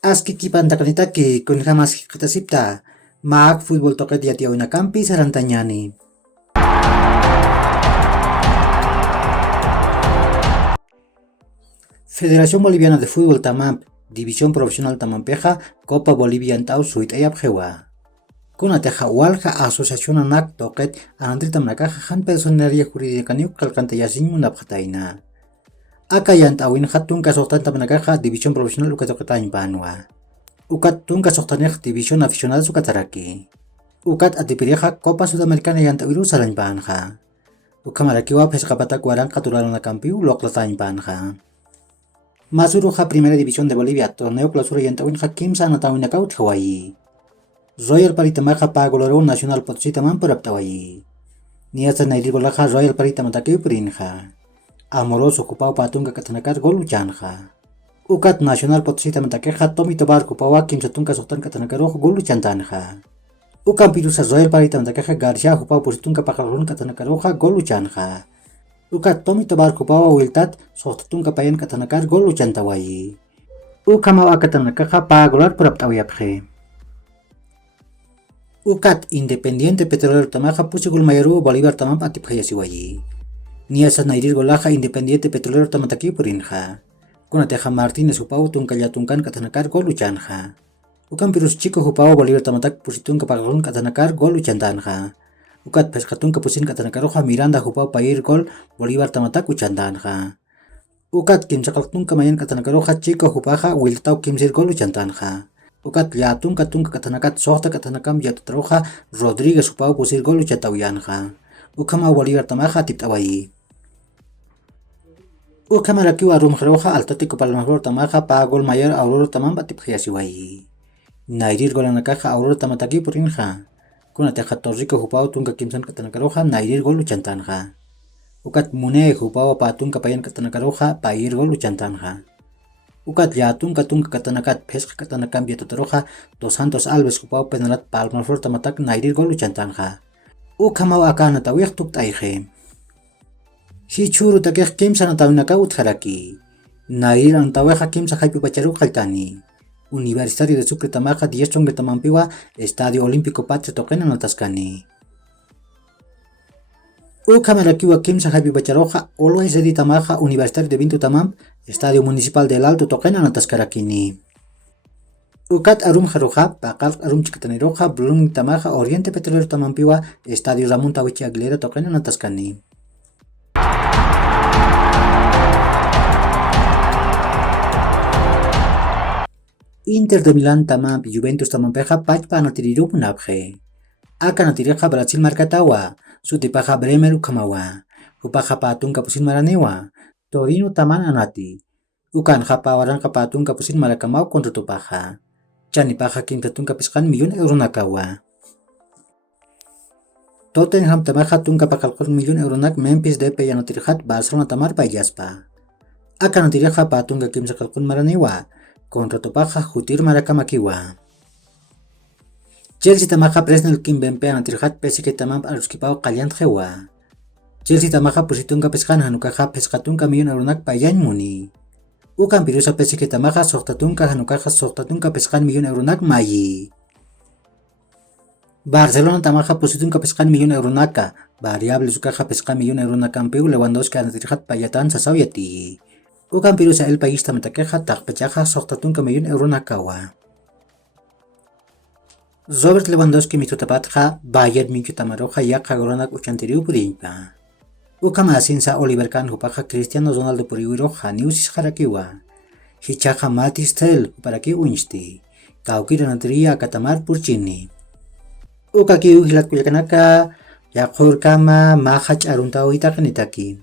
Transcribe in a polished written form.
Aski kipan takanitaki kun hamas kitasipta. Maak fútbol toket yati awina kampi sarantanyani. Federación Boliviana de Fútbol Tamamp, División Profesional Tamampeja, Copa Bolivia Antau Suit Ayapjewa. Kuna teja walja asociación anak toket anandri tamnakaja han personería jurídica niuk kalkantayasin munapjataina. Aka yantawin hatun kasoktan tamnakaja División Profesional ukatoketain banwa. Ukat tun kasoktanej División Aficionada sukataraki. Ukat atipireja Copa Sudamericana yantawiru salan banja. Ukamarakiwa pescapatak warang katularon kampiu loklatain banja. Masuruja Primera División de Bolivia, torneo clausura yantawin hakim sanatawinakau thawayi. Royal Paritamaja Pagoloro Nacional Potosí Tamam Puraptawayi. Niasa Nairibolaja Royal Paritamataki Prinja. Amoroso ocupado patunga katanakar goluchanja. Ukat Nacional Potosí Tamatakeja Tomi Tobar Kupawa Kim Satunka Sotan Katanakaro goluchantanja. Ukan Pirusa Royal Paritamakeja Garcia ocupado Pusitunka Pajalun Katanakaroja goluchanja. Ukat Tomi Tobar Kupawa Wiltat Sotatunka Payan Katanakar goluchantawayi. Ukamawa Katanakaja Pagolar Puraptawayapje. Ukat Independiente Petrolero Tamaja Pusigul Mayaru Bolívar Tamam Atipjayasiwayi. Niasa Nairir Golaja Independiente Petrolero Tamataki Purinja. Kunateja Martínez Upau Tunkayatunkan Katanakar Goluchanja. Ukan Pirus Chico Upau Bolívar Tamatak Pusitunka Pagalun Katanakar Goluchantanja. Ukat Pescatunka Pusin Katanakaroja Miranda Upau Pair Gol Bolívar Tamatak Uchantanja. Ukat Kimsakaltunka Mayan Katanakaroja Chico Upaja Wiltau Kimsir Goluchantanja. Ukat Yatunka Tunka Katanakat Sota Katanakam Yatutroja Rodríguez Upau Pusir Goluchantawiyanja. Ukama Bolívar Tamaja Tiptawayi. Ukamarakiwa Rumjeroja Altotico Palmajor Tamaja Pagol Mayor Aurora Tamam Batipjayasiwayi. Nairir Golanakaja Aurora Tamataki Purinja. Kunateja Torrico Upau Tunka Kimsan Katanakaroja Nairir Goluchantanja. Ukat Mune Upau Patunka Payan Katanakaroja Pair Goluchantanja. Ukat Yatunka Tunka Katanakat Pesca Katanakam Yatutroja Dos Santos Alves Upau Penalat Palmajor Tamatak Nairir Goluchantanja. Ukamaw akana tawih tuk taije. Hichuru takeh kim sana tawinaka utharaki. Nair ang tawih hakim sa haipi pacharu kaltani. Universitario de Sucre Tamaja 10 chongre tamampiwa Estadio Olímpico Patria Toquena Nataskani. Ukamarakiwa kim sa haipi pacharoja Olo Esedi Tamaja Universitario de Bintu Tamam Estadio Municipal del Alto Toquena Nataskarakini. Ukat Arum Jaroja, Pakal Arum Chicataniroja, Blum Tamaja, Oriente Petrolero Tamampiwa, Estadio Ramón Tawichi Aguilera Toquena Nataskani. Inter de Milán Tamam, Juventus Tamampeja, Pachpa Natiriru Punabje. Aka Natireja Brasil Marcatawa, Sutipaja Bremer Ukamawa, Upaja Patun Kapusin Maranewa, Torino Taman Anati, Ukan Japa Waran Kapatun Kapusin Marakamau contra Tupaja. Chani paja kim tatunka peskan milyon euro nakawa. Tottenham tamaja tunka pakalkon milyon euro nak Memphis Depay yanotirhat Barcelona tamar payaspa. Aka notirha patunka kim sakalkon maraniwa. Kontra topaja jutir marakamakiwa. Chelsea tamaja presnel kim bempe anotirhat pesike tamam aruskipao kalyant jewa. Chelsea tamaja pusitunka peskan hanukaja peskatunka milyon euro nak payan muni. Ukan pirusa pesike tamaja soktatunka hanukaja soktatunka peskan milyon euro nak mayi. Barcelona tamaja pusitunka peskan milyon euro naka. Variable sukaja peskan milyon euro nakampiu Lewandowski anatirhat payatan sasawyati. Ukan pirusa el país tamatakeja takpechaja soktatunka milyon euro nakawa. Robert Lewandowski mitutapatja Bayern Munich tamaroja yaka goronak uchantiriu purinpa. Ukama asinsa Oliver Kahn hupaja Cristiano Ronaldo puriwiro haniusis harakiwa. Hichaja Matis Tel huparaki unchti. Kaukira natria katamar purchini. Ukaki uhilat kuyakanaka Yakur kama mahach aruntao itakanitaki.